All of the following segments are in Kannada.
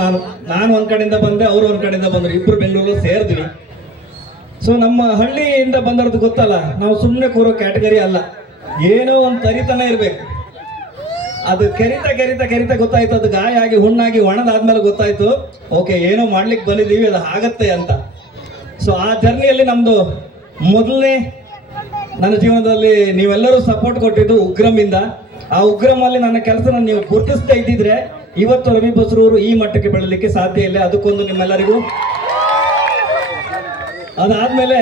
ನಾನು ನಾನು ಒಂದು ಕಡೆಯಿಂದ ಬಂದೆ, ಅವ್ರು ಒಂದು ಕಡೆಯಿಂದ ಬಂದರು. ಇಬ್ಬರು ಬೆಂಗಳೂರು ಸೇರಿದ್ವಿ. ಸೊ ನಮ್ಮ ಹಳ್ಳಿಯಿಂದ ಬಂದವ್ರದ್ದು ಗೊತ್ತಲ್ಲ, ನಾವು ಸುಮ್ಮನೆ ಕೂರೋ ಕ್ಯಾಟಗರಿ ಅಲ್ಲ. ಏನೋ ಒಂದು ತರಿತನ ಇರಬೇಕು. ಅದು ಕೆರಿತ ಕೆರಿತ ಕೆರಿತ ಗೊತ್ತಾಯ್ತು. ಅದು ಗಾಯ ಆಗಿ, ಹುಣ್ಣಾಗಿ, ಒಣದಾದ್ಮೇಲೆ ಗೊತ್ತಾಯ್ತು. ಓಕೆ ಏನೋ ಮಾಡ್ಲಿಕ್ಕೆ ಬಂದಿದ್ದೀವಿ, ಅದು ಆಗತ್ತೆ ಅಂತ. ಸೊ ಆ ಜರ್ನಿಯಲ್ಲಿ ನಮ್ದು ಮೊದಲನೇ ನನ್ನ ಜೀವನದಲ್ಲಿ ನೀವೆಲ್ಲರೂ ಸಪೋರ್ಟ್ ಕೊಟ್ಟಿದ್ದು ಉಗ್ರಮಿಂದ. ಆ ಉಗ್ರಮಲ್ಲಿ ನನ್ನ ಕೆಲಸನ ನೀವು ಗುರುತಿಸ್ತಾ ಇದ್ದಿದ್ರೆ ಇವತ್ತು ರವಿ ಬಸರೂರು ಈ ಮಟ್ಟಕ್ಕೆ ಬೆಳಲಿಕ್ಕೆ ಸಾಧ್ಯ ಇಲ್ಲ. ಅದಕ್ಕೊಂದು ನಿಮ್ಮೆಲ್ಲರಿಗೂ ಅದಾದ್ಮೇಲೆ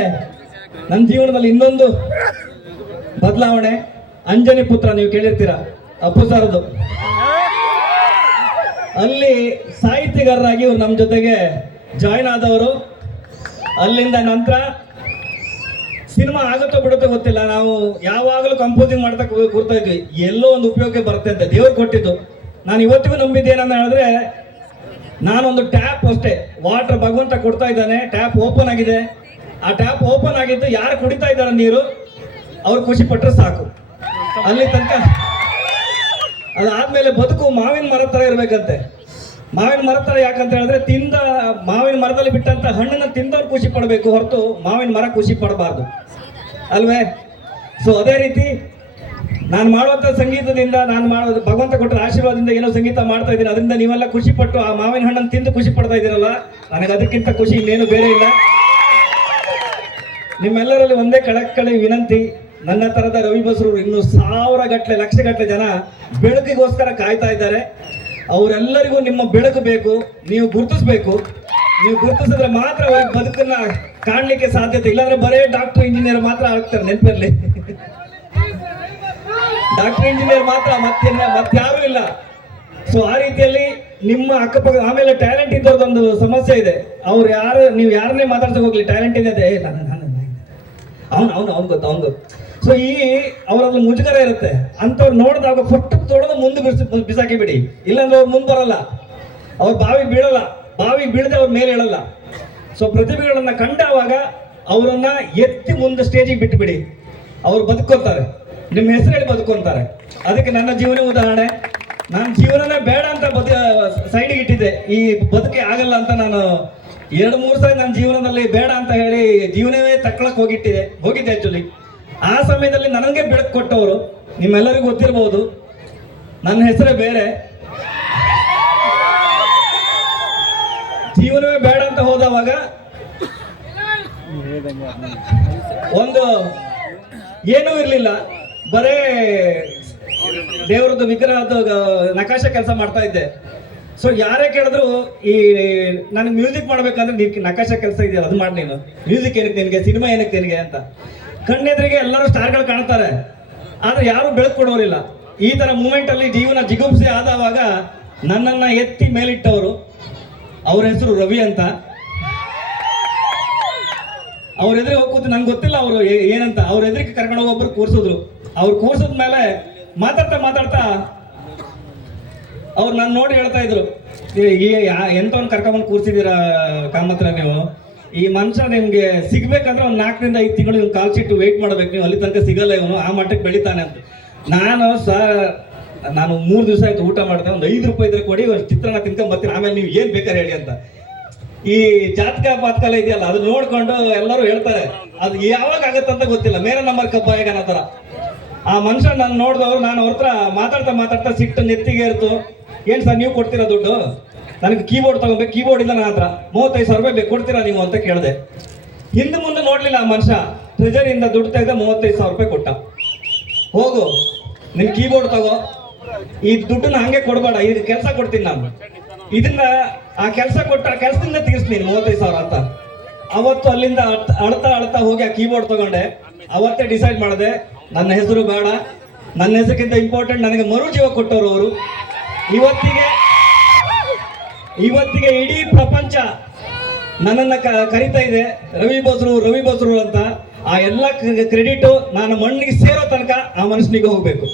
ನನ್ನ ಜೀವನದಲ್ಲಿ ಇನ್ನೊಂದು ಬದಲಾವಣೆ. ಅಂಜನಿ ಪುತ್ರ ನೀವು ಕೇಳಿರ್ತೀರಾ? ಅಪ್ಪು ಸಾರದು ಅಲ್ಲಿ ಸಾಹಿತ್ಯಗಾರರಾಗಿ ಇವ್ರು ನಮ್ಮ ಜೊತೆಗೆ ಜಾಯ್ನ್ ಆದವರು. ಅಲ್ಲಿಂದ ನಂತರ ಸಿನಿಮಾ ಆಗುತ್ತೋ ಬಿಡುತ್ತೋ ಗೊತ್ತಿಲ್ಲ. ನಾವು ಯಾವಾಗಲೂ ಕಂಪೋಸಿಂಗ್ ಮಾಡ್ತಾ ಕೂರ್ತಾ ಇದ್ವಿ. ಎಲ್ಲೋ ಒಂದು ಉಪಯೋಗಕ್ಕೆ ಬರುತ್ತೆ ಅಂತ ದೇವ್ರು ಕೊಟ್ಟಿದ್ದು. ನಾನು ಇವತ್ತಿಗೂ ನಂಬಿದ್ದೇನಂತ ಹೇಳಿದ್ರೆ, ನಾನೊಂದು ಟ್ಯಾಪ್ ಅಷ್ಟೇ, ವಾಟರ್ ಭಗವಂತ ಕೊಡ್ತಾ ಇದ್ದಾನೆ, ಟ್ಯಾಪ್ ಓಪನ್ ಆಗಿದೆ. ಆ ಟ್ಯಾಪ್ ಓಪನ್ ಆಗಿದ್ದು ಯಾರು ಕುಡಿತಾ ಇದ್ದಾರೆ ನೀರು? ಅವ್ರು ಖುಷಿ ಪಟ್ಟರೆ ಸಾಕು. ಅಲ್ಲಿ ತನಕ ಅದಾದ್ಮೇಲೆ ಬದುಕು ಮಾವಿನ ಮರ ತರ ಇರಬೇಕಂತೆ. ಮಾವಿನ ಮರ ತರ ಯಾಕಂತ ಹೇಳಿದ್ರೆ, ತಿಂದ ಮಾವಿನ ಮರದಲ್ಲಿ ಬಿಟ್ಟಂತ ಹಣ್ಣನ್ನು ತಿಂದವ್ರು ಖುಷಿ ಪಡಬೇಕು ಹೊರತು ಮಾವಿನ ಮರ ಖುಷಿ ಪಡಬಾರ್ದು. ಅಲ್ವೇ? ಸೊ ಅದೇ ರೀತಿ ನಾನು ಮಾಡುವಂಥ ಸಂಗೀತದಿಂದ, ನಾನು ಮಾಡೋದು ಭಗವಂತ ಕೊಟ್ಟ ಆಶೀರ್ವಾದದಿಂದ ಏನೋ ಸಂಗೀತ ಮಾಡ್ತಾ ಇದ್ದೀನಿ. ಅದರಿಂದ ನೀವೆಲ್ಲ ಖುಷಿ ಪಟ್ಟು ಆ ಮಾವಿನ ಹಣ್ಣನ್ನು ತಿಂದು ಖುಷಿ ಪಡ್ತಾ ಇದ್ದೀರಲ್ಲ? ನನಗೆ ಅದಕ್ಕಿಂತ ಖುಷಿ ಇನ್ನೇನು ಬೇರೆ ಇಲ್ಲ. ನಿಮ್ಮೆಲ್ಲರಲ್ಲಿ ಒಂದೇ ಕಳಕಳಿ ವಿನಂತಿ, ನನ್ನ ತರದ ರವಿ ಬಸರು ಇನ್ನು ಸಾವಿರ ಗಟ್ಟಲೆ ಲಕ್ಷ ಗಟ್ಟಲೆ ಜನ ಬೆಳಕಿಗೋಸ್ಕರ ಕಾಯ್ತಾ ಇದ್ದಾರೆ. ಅವರೆಲ್ಲರಿಗೂ ನಿಮ್ಮ ಬೆಳಕು ಬೇಕು, ನೀವು ಗುರುತಿಸ್ಬೇಕು. ನೀವು ಗುರುತಿಸಿದ್ರೆ ಮಾತ್ರ ಅವ್ರಿಗೆ ಬದುಕನ್ನ ಕಾಣಲಿಕ್ಕೆ ಸಾಧ್ಯತೆ ಇಲ್ಲಾಂದ್ರೆ ಬರೇ ಡಾಕ್ಟರ್ ಇಂಜಿನಿಯರ್ ಮಾತ್ರ ಆಗ್ತಾರೆ ನೆನಪಿರ್ಲಿ ಡಾಕ್ಟರ್ ಇಂಜಿನಿಯರ್ ಮಾತ್ರ, ಮತ್ತೆ ಮತ್ತಾರು ಇಲ್ಲ. ಸೊ ಆ ರೀತಿಯಲ್ಲಿ ನಿಮ್ಮ ಅಕ್ಕಪಕ್ಕ ಆಮೇಲೆ ಟ್ಯಾಲೆಂಟ್ ಇದ್ದವ್ರದ್ದೊಂದು ಸಮಸ್ಯೆ ಇದೆ. ಅವ್ರು ಯಾರು ನೀವು ಯಾರನ್ನೇ ಮಾತಾಡ್ಸಕ್ ಹೋಗ್ಲಿ ಟ್ಯಾಲೆಂಟ್ ಇದೆ ಅದೇ ಅವನು ಅವನು ಅವ್ನು ಗೊತ್ತು ಅವ್ನು ಗೊತ್ತು. ಸೊ ಈ ಅವರಲ್ಲಿ ಮುಜುಗರ ಇರುತ್ತೆ. ಅಂಥವ್ರು ನೋಡಿದಾಗ ಫುಟ್ಟು ತೊಳೆದು ಮುಂದೆ ಬಿಡಿಸಿ ಬಿಸಾಕಿ ಬಿಡಿ. ಇಲ್ಲಾಂದ್ರೆ ಅವ್ರು ಮುಂದೆ ಬರಲ್ಲ. ಅವ್ರು ಬಾವಿಗೆ ಬೀಳಲ್ಲ. ಬಾವಿಗೆ ಬೀಳದೆ ಅವ್ರ ಮೇಲೆ ಹೇಳಲ್ಲ ಸೊ ಪ್ರತಿಭೆಗಳನ್ನ ಕಂಡಾಗ ಅವರನ್ನ ಎತ್ತಿ ಮುಂದೆ ಸ್ಟೇಜಿಗೆ ಬಿಟ್ಟುಬಿಡಿ ಅವ್ರು ಬದುಕೋತಾರೆ ನಿಮ್ಮ ಹೆಸರು ಹೇಳಿ ಬದುಕೊಂತಾರೆ ಅದಕ್ಕೆ ನನ್ನ ಜೀವನ ಉದಾಹರಣೆ. ನನ್ನ ಜೀವನನೇ ಬೇಡ ಅಂತ ಬದ ಸೈಡಿಗೆ ಇಟ್ಟಿದ್ದೆ. ಈ ಬದುಕೆ ಆಗಲ್ಲ ಅಂತ ನಾನು ಎರಡು, ಮೂರು ಸಲ ನನ್ನ ಜೀವನದಲ್ಲಿ ಬೇಡ ಅಂತ ಹೇಳಿ ಜೀವನವೇ ತಕ್ಕಳಕ್ಕೆ ಹೋಗಿಟ್ಟಿದೆ. ಹೋಗಿದ್ದೆ ಆ್ಯಕ್ಚುಲಿ ಆ ಸಮಯದಲ್ಲಿ ನನಗೆ ಬೆಳಕು ಕೊಟ್ಟವರು, ನಿಮ್ಮೆಲ್ಲರಿಗೂ ಗೊತ್ತಿರಬಹುದು ನನ್ನ ಹೆಸರೇ ಬೇರೆ. ಜೀವನವೇ ಬೇಡ ಅಂತ ಹೋದವಾಗ ಒಂದು ಏನೂ ಇರಲಿಲ್ಲ. ಬರೇ ದೇವರದ್ದು ವಿಗ್ರಹದ ನಕಾಶ ಕೆಲಸ ಮಾಡ್ತಾ ಇದ್ದೆ. ಸೊ ಯಾರೇ ಕೇಳಿದ್ರು ಈ, ನನಗೆ ಮ್ಯೂಸಿಕ್ ಮಾಡ್ಬೇಕಂದ್ರೆ ನೀನು ನಕಾಶ ಕೆಲಸ ಇದೆಯಲ್ಲ, ಅದು ಮಾಡಿ ನೀನು. ಮ್ಯೂಸಿಕ್ ಏನಕ್ಕೆ ನಿನಗೆ ಸಿನಿಮಾ ಏನಕ್ಕೆ ನಿನಗೆ ಅಂತ. ಕಣ್ಣೆದ್ರಿಗೆ ಎಲ್ಲರೂ ಸ್ಟಾರ್ಗಳು ಕಾಣ್ತಾರೆ. ಆದ್ರೆ ಯಾರು ಬೆಳಕು ಕೊಡೋರಿಲ್ಲ. ಈ ತರ ಮೂಮೆಂಟ್ ಅಲ್ಲಿ ಜೀವನ ಜಿಗುಪ್ಸೆ ಆದವಾಗ ನನ್ನನ್ನ ಎತ್ತಿ ಮೇಲಿಟ್ಟವರು. ಅವ್ರ ಹೆಸರು ರವಿ ಅಂತ. ಅವ್ರ ಎದುರಿಗೆ ಹೋಗುತ್ತೆ ನಂಗೆ ಗೊತ್ತಿಲ್ಲ ಅವರು ಏನಂತ. ಅವ್ರ ಎದುರಿಗೆ ಕರ್ಕೊಂಡು ಹೋಗಿ ಕೂರಿಸಿದ್ರು. ಅವ್ರು ಕೂರ್ಸಿದ ಮೇಲೆ ಮಾತಾಡ್ತಾ ಮಾತಾಡ್ತಾ ಅವ್ರು ನಾನು ನೋಡಿ ಹೇಳ್ತಾ ಇದ್ರು. "ಏ- ಈ ಎಂತವನ್ ಕರ್ಕೊಂಬಂದು ಕೂರ್ಸಿದ್ದೀರಾ ಕಾಮತ್ರ ನೀವು? ಈ ಮನುಷ್ಯ ನಿಮ್ಗೆ ಸಿಗ್ಬೇಕಂದ್ರೆ ಒಂದು ನಾಲ್ಕರಿಂದ ಐದು ತಿಂಗಳು ಇವ್ನು ಕಾಲ್ ಶೀಟ್ ವೆಯ್ಟ್ ಮಾಡ್ಬೇಕು. ನೀವು ಅಲ್ಲಿ ತನಕ ಸಿಗಲ್ಲ ಇವನು, ಆ ಮಟ್ಟಕ್ಕೆ ಬೆಳಿತಾನೆ ಅಂತ. ನಾನು ಸರ್ ನಾನು ಮೂರು ದಿವಸ ಆಯ್ತು ಊಟ ಮಾಡಿದೆ, ಒಂದು ಐದು ರೂಪಾಯಿ ಇದ್ರೆ ಕೊಡಿ, ಒಂದು ಚಿತ್ರಾನ್ನ ತಿನ್ಕೊಂಡ್ ಬರ್ತೀನಿ. ಆಮೇಲೆ ನೀವು ಏನ್ ಬೇಕಾದ್ರೆ ಹೇಳಿ ಅಂತ. ಈ ಜಾತಕ ಪಾತಕಾಲ ಇದೆಯಲ್ಲ, ಅದು ನೋಡ್ಕೊಂಡು ಎಲ್ಲರೂ ಹೇಳ್ತಾರೆ, ಅದು ಯಾವಾಗ ಆಗತ್ತಂತ ಗೊತ್ತಿಲ್ಲ. ಮೇರೆ ನಂಬರ್ ಕಬ್ಬ ಹೇಗನ ಥರ. ಆ ಮನುಷ್ಯ ನಾನು ನೋಡಿದವ್ರು, ನಾನು ಅವ್ರ ಹತ್ರ ಮಾತಾಡ್ತಾ ಮಾತಾಡ್ತಾ ಸಿಟ್ಟು ನೆತ್ತಿಗೆ ಇರ್ತು ಏನ್ ಸರ್, ನೀವು ಕೊಡ್ತೀರಾ ದುಡ್ಡು? ನನಗೆ ಕೀಬೋರ್ಡ್ ತಗೋಬೇಕು ಕೀಬೋರ್ಡ್ ಇಲ್ಲ ನನ್ನ ಹತ್ರ. ಮೂವತ್ತೈದು ಸಾವಿರ ರೂಪಾಯಿ ಬೇಕು, ಕೊಡ್ತೀರಾ ನೀವು? ಅಂತ ಕೇಳಿದೆ. ಹಿಂದೆ ಮುಂದೆ ನೋಡಲಿಲ್ಲ ಆ ಮನುಷ್ಯ. ಟ್ರೆಜರಿಯಿಂದ ದುಡ್ಡು ತೆಗೆದ ಮೂವತ್ತೈದು ಸಾವಿರ ರೂಪಾಯಿ ಕೊಟ್ಟ. ಹೋಗು, ನಿನ್ ಕೀಬೋರ್ಡ್ ತಗೋ. ಈ ದುಡ್ಡನ್ನ ಹಂಗೆ ಕೊಡಬೇಡ ಇದು ಕೆಲಸ ಕೊಡ್ತೀನಿ ನಾನು. ಇದನ್ನ ಆ ಕೆಲಸ ಕೊಟ್ಟ, ಆ ಕೆಲಸದಿಂದ ತೀರಿಸ್ತೀನಿ ಮೂವತ್ತೈದು ಸಾವಿರ ಅಂತ. ಅವತ್ತು ಅಲ್ಲಿಂದ ಅಳ್ತ- ಅಳ್ತಾ ಹೋಗಿ ಆ ಕೀಬೋರ್ಡ್ ತಗೊಂಡೆ. ಅವತ್ತೇ ಡಿಸೈಡ್ ಮಾಡಿದೆ, ನನ್ನ ಹೆಸರು ಬೇಡ. ನನ್ನ ಹೆಸರಿಗಿಂತ ಇಂಪಾರ್ಟೆಂಟ್ ನನಗೆ ಮರು ಜೀವ ಕೊಟ್ಟವರು ಅವರು. ಇವತ್ತಿಗೆ ಇವತ್ತಿಗೆ ಇಡೀ ಪ್ರಪಂಚ ನನ್ನನ್ನು ಕರಿತಾ ಇದೆ. ರವಿ ಬಸ್ರು ರವಿ ಬಸ್ರು ಅಂತ. ಆ ಎಲ್ಲ ಕ್ರೆಡಿಟ್ ನಾನು ಮಣ್ಣಿಗೆ ಸೇರೋ ತನಕ ಆ ಮನುಷ್ಯನಿಗೆ ಹೋಗಬೇಕು.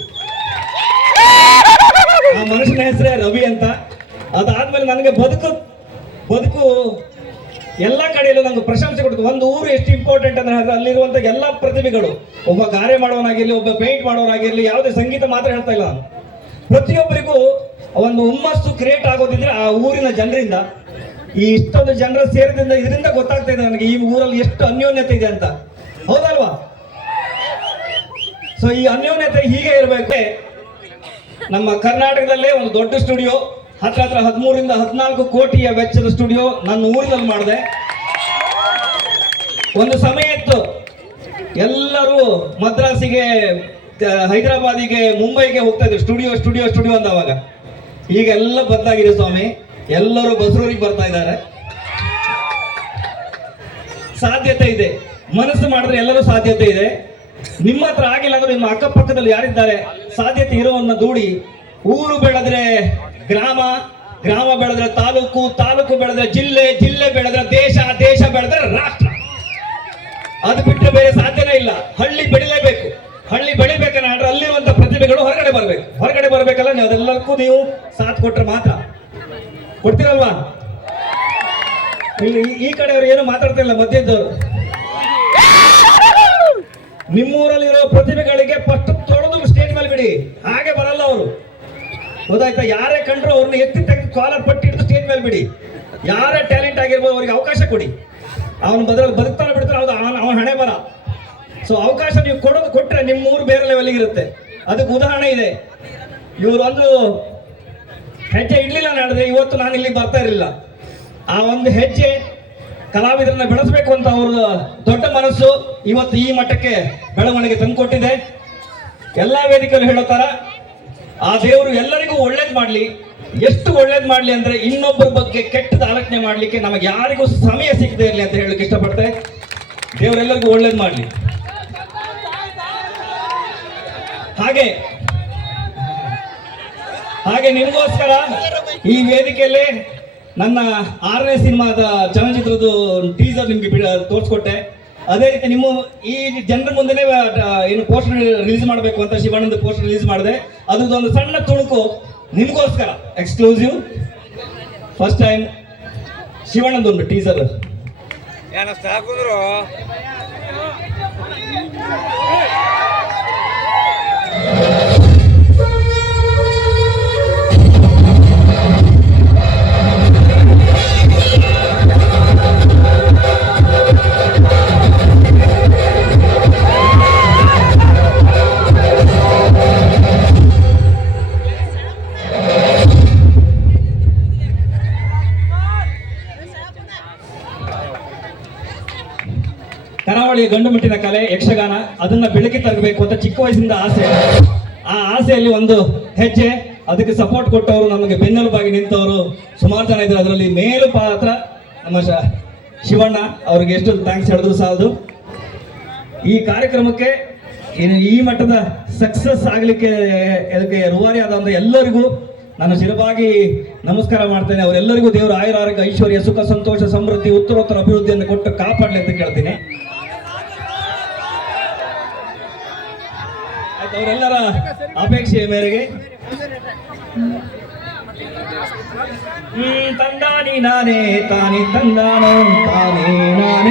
ಆ ಮನುಷ್ಯನ ಹೆಸರೇ ರವಿ ಅಂತ. ಅದಾದ್ಮೇಲೆ ನನಗೆ ಬದುಕು ಬದುಕು ಎಲ್ಲ ಕಡೆಯಲ್ಲೂ ನಂಗೆ ಪ್ರಶಂಸೆ ಕೊಡ್ತು. ಒಂದು ಊರು ಎಷ್ಟು ಇಂಪಾರ್ಟೆಂಟ್ ಅಂದ್ರೆ ಹೇಳಿದ್ರೆ ಅಲ್ಲಿರುವಂತ ಎಲ್ಲ ಪ್ರತಿಭೆಗಳು. ಒಬ್ಬ ಗಾರೆ ಮಾಡೋನಾಗಿರ್ಲಿ, ಒಬ್ಬ ಪೇಂಟ್ ಮಾಡೋನಾಗಿರ್ಲಿ ಯಾವುದೇ ಸಂಗೀತ ಮಾತ್ರ ಹೇಳ್ತಾ ಇಲ್ಲ ನಾನು. ಪ್ರತಿಯೊಬ್ಬರಿಗೂ ಒಂದು ಹುಮ್ಮಸ್ಸು ಕ್ರಿಯೇಟ್ ಆಗೋದಿದ್ರೆ ಆ ಊರಿನ ಜನರಿಂದ, ಈ ಇಷ್ಟೊಂದು ಜನರ ಸೇರಿದಿಂದ ಇದರಿಂದ ಗೊತ್ತಾಗ್ತಾ ಇದೆ ನನಗೆ ಈ ಊರಲ್ಲಿ ಎಷ್ಟು ಅನ್ಯೋನ್ಯತೆ ಇದೆ ಅಂತ. ಹೌದಲ್ವಾ? ಸೊ ಈ ಅನ್ಯೋನ್ಯತೆ ಹೀಗೆ ಇರಬೇಕು. ನಮ್ಮ ಕರ್ನಾಟಕದಲ್ಲೇ ಒಂದು ದೊಡ್ಡ ಸ್ಟುಡಿಯೋ ಹತ್ರ ಹತ್ರ ಹದಿಮೂರಿಂದ ಹದಿನಾಲ್ಕು ಕೋಟಿಯ ವೆಚ್ಚದ ಸ್ಟುಡಿಯೋ ನನ್ನ ಊರಿನಲ್ಲಿ ಮಾಡಿದೆ. ಒಂದು ಸಮಯ ಇತ್ತು. ಎಲ್ಲರೂ ಮದ್ರಾಸಿಗೆ ಹೈದರಾಬಾದಿಗೆ, ಮುಂಬೈಗೆ ಹೋಗ್ತಾ ಇದ್ರು. ಸ್ಟುಡಿಯೋ ಸ್ಟುಡಿಯೋ ಸ್ಟುಡಿಯೋ ಅಂತ ಅವಾಗ ಈಗ ಎಲ್ಲ ಬದಲಾಗಿದೆ ಸ್ವಾಮಿ. ಎಲ್ಲರೂ ಬಸರೂರಿಗೆ ಬರ್ತಾ ಇದ್ದಾರೆ. ಸಾಧ್ಯತೆ ಇದೆ. ಮನಸ್ಸು ಮಾಡಿದ್ರೆ ಎಲ್ಲರೂ ಸಾಧ್ಯತೆ ಇದೆ. ನಿಮ್ಮ ಹತ್ರ ಆಗಿಲ್ಲ ಅಂದ್ರೆ ನಿಮ್ಮ ಅಕ್ಕಪಕ್ಕದಲ್ಲಿ ಯಾರಿದ್ದಾರೆ? ಸಾಧ್ಯತೆ ಇರೋವನ್ನ ದೂಡಿ. ಊರು ಬೆಳೆದ್ರೆ ಗ್ರಾಮ ಗ್ರಾಮ ಬೆಳೆದ್ರೆ ತಾಲೂಕು ತಾಲೂಕು ಬೆಳೆದ್ರೆ ಜಿಲ್ಲೆ ಜಿಲ್ಲೆ ಬೆಳೆದ್ರೆ ದೇಶ ದೇಶ ಬೆಳೆದ್ರೆ ರಾಷ್ಟ್ರ. ಅದು ಬಿಟ್ಟರೆ ಬೇರೆ ಸಾಧ್ಯನೇ ಇಲ್ಲ. ಹಳ್ಳಿ ಬೆಳಿಲೇಬೇಕು. ಹಳ್ಳಿ ಬೆಳಿಬೇಕನ್ನ ಅಲ್ಲಿರುವಂತ ಪ್ರತಿಭೆಗಳು ಹೊರಗಡೆ ಬರಬೇಕು. ಹೊರಗಡೆ ಬರಬೇಕಲ್ಲ, ನೀವು ಅದೆಲ್ಲಕ್ಕೂ ನೀವು ಸಾಥ್ ಕೊಟ್ರೆ ಮಾತ್ರ. ಕೊಡ್ತೀರಲ್ವಾ? ಇಲ್ಲಿ ಈ- ಕಡೆಯವರು ಏನು ಮಾತಾಡ್ತಿಲ್ಲ, ಮಧ್ಯದವರು. ನಿಮ್ಮೂರಲ್ಲಿರೋ ಪ್ರತಿಭೆಗಳಿಗೆ ಫಸ್ಟ್ ತೊಳೆದು ಸ್ಟೇಜ್ ಮೇಲೆ ಬಿಡಿ ಹಾಗೆ ಬರಲ್ಲ ಅವರು ಗೊತ್ತಾಯ್ತಾ? ಯಾರೇ ಕಂಡ್ರು ಅವ್ರನ್ನ ಎತ್ತಿ ತೆಗೆದು ಕಾಲರ್ ಪಟ್ಟಿ ಹಿಡಿದು ಸ್ಟೇಜ್ ಮೇಲೆ ಬಿಡಿ. ಯಾರೇ ಟ್ಯಾಲೆಂಟ್ ಆಗಿರ್ಬೋದು ಅವ್ರಿಗೆ ಅವಕಾಶ ಕೊಡಿ. ಅವನು ಬದಲು ಬದುಕ್ತಾನೆ ಬಿಡ್ತಾನೆ ಹೌದು, ಅವನ ಅವನ ಹಣೆ ಬರ ಸೊ ಅವಕಾಶ ನೀವು ಕೊಡೋದು ಕೊಟ್ಟರೆ ನಿಮ್ಮ ಊರು ಬೇರೆ ಲೆವೆಲ್ಗೆ ಇರುತ್ತೆ. ಅದಕ್ಕೆ ಉದಾಹರಣೆ ಇದೆ. ಇವರು ಒಂದು ಹೆಜ್ಜೆ ಇಡ್ಲಿಲ್ಲ ನಡೆದ್ರೆ ಇವತ್ತು ನಾನು ಇಲ್ಲಿ ಬರ್ತಾ ಇರಲಿಲ್ಲ. ಆ ಒಂದು ಹೆಜ್ಜೆ ಕಲಾವಿದರನ್ನ ಬೆಳೆಸಬೇಕು ಅಂತ ಅವ್ರ ದೊಡ್ಡ ಮನಸ್ಸು ಇವತ್ತು ಈ ಮಟ್ಟಕ್ಕೆ ಬೆಳವಣಿಗೆ ತಂದುಕೊಟ್ಟಿದೆ. ಎಲ್ಲ ವೇದಿಕೆಯಲ್ಲಿ ಹೇಳೋ ತರ ಆ ದೇವರು ಎಲ್ಲರಿಗೂ ಒಳ್ಳೇದು ಮಾಡ್ಲಿ. ಎಷ್ಟು ಒಳ್ಳೇದು ಮಾಡ್ಲಿ ಅಂದ್ರೆ ಇನ್ನೊಬ್ಬರ ಬಗ್ಗೆ ಕೆಟ್ಟದ ಆಲೋಚನೆ ಮಾಡಲಿಕ್ಕೆ ನಮಗೆ ಯಾರಿಗೂ ಸಮಯ ಸಿಗದೆ ಇರಲಿ ಅಂತ ಹೇಳಕ್ಕೆ ಇಷ್ಟಪಡ್ತೆ. ದೇವರೆಲ್ಲರಿಗೂ ಒಳ್ಳೇದು ಮಾಡ್ಲಿ. ಹಾಗೆ. ಹಾಗೆ ನಿಮಗೋಸ್ಕರ ಈ ವೇದಿಕೆಯಲ್ಲಿ ನನ್ನ ಆರನೇ ಸಿನಿಮಾದ ಚಲನಚಿತ್ರದ ಟೀಸರ್ ನಿಮ್ಗೆ ತೋರಿಸ್ಕೊಟ್ಟೆ. ಅದೇ ರೀತಿ ನಿಮ್ಮ ಈ ಜನರ ಮುಂದೆನೇ ಏನು ಪೋಸ್ಟರ್ ರಿಲೀಸ್ ಮಾಡಬೇಕು ಅಂತ ಶಿವಾನಂದ ಪೋಸ್ಟರ್ ರಿಲೀಸ್ ಮಾಡಿದೆ ಅದ್ರದ್ದೊಂದು ಸಣ್ಣ ತುಣುಕು ನಿಮಗೋಸ್ಕರ ಎಕ್ಸ್ಕ್ಲೂಸಿವ್ ಫಸ್ಟ್ ಟೈಮ್ ಶಿವಾನಂದ ಒಂದು ಟೀಸರ್ ಸಾಕುದ್ರು ಕರಾವಳಿಯ ಗಂಡು ಮುಟ್ಟಿನ ಕಲೆ, ಯಕ್ಷಗಾನ, ಅದನ್ನ ಬೆಳಕಿಗೆ ತರಬೇಕು ಅಂತ ಚಿಕ್ಕ ವಯಸ್ಸಿಂದ ಆಸೆ. ಆ ಆಸೆಯಲ್ಲಿ ಒಂದು ಹೆಜ್ಜೆ, ಅದಕ್ಕೆ ಸಪೋರ್ಟ್ ಕೊಟ್ಟವರು ನಮಗೆ ಬೆನ್ನೆಲುಬಾಗಿ ನಿಂತವರು. ಸುಮಾರು ಜನ ಇದ್ದಾರೆ. ಅದರಲ್ಲಿ ಮೇಲು ಪಾತ್ರ ನಮ್ಮ ಶಿವಣ್ಣ ಅವ್ರಿಗೆ ಎಷ್ಟು ಥ್ಯಾಂಕ್ಸ್ ಹೇಳಿದ್ರು ಸಾಲದು. ಈ ಕಾರ್ಯಕ್ರಮಕ್ಕೆ ಈ ಮಟ್ಟದ ಸಕ್ಸಸ್ ಆಗಲಿಕ್ಕೆ ಅದಕ್ಕೆ ರೂವಾರಿ ಆದಂಥ ಎಲ್ಲರಿಗೂ ನಾನು ಶಿರಬಾಗಿ ನಮಸ್ಕಾರ ಮಾಡ್ತೇನೆ. ಅವರೆಲ್ಲರಿಗೂ ದೇವರು ಆಯುರ ಆರೋಗ್ಯ ಐಶ್ವರ್ಯ, ಸುಖ, ಸಂತೋಷ, ಸಮೃದ್ಧಿ, ಉತ್ತರೋತ್ತರ ಅಭಿವೃದ್ಧಿಯನ್ನು ಕೊಟ್ಟು ಕಾಪಾಡಲಿ ಅಂತ ಕೇಳ್ತೀನಿ. ಅವರೆಲ್ಲರ ಅಪೇಕ್ಷೆಯ ಮೇರೆಗೆ. ತಂದಾನಿ ನಾನೇ ತಾನೇ ತಂದಾನೋ ತಾನೇ ನಾನೇ.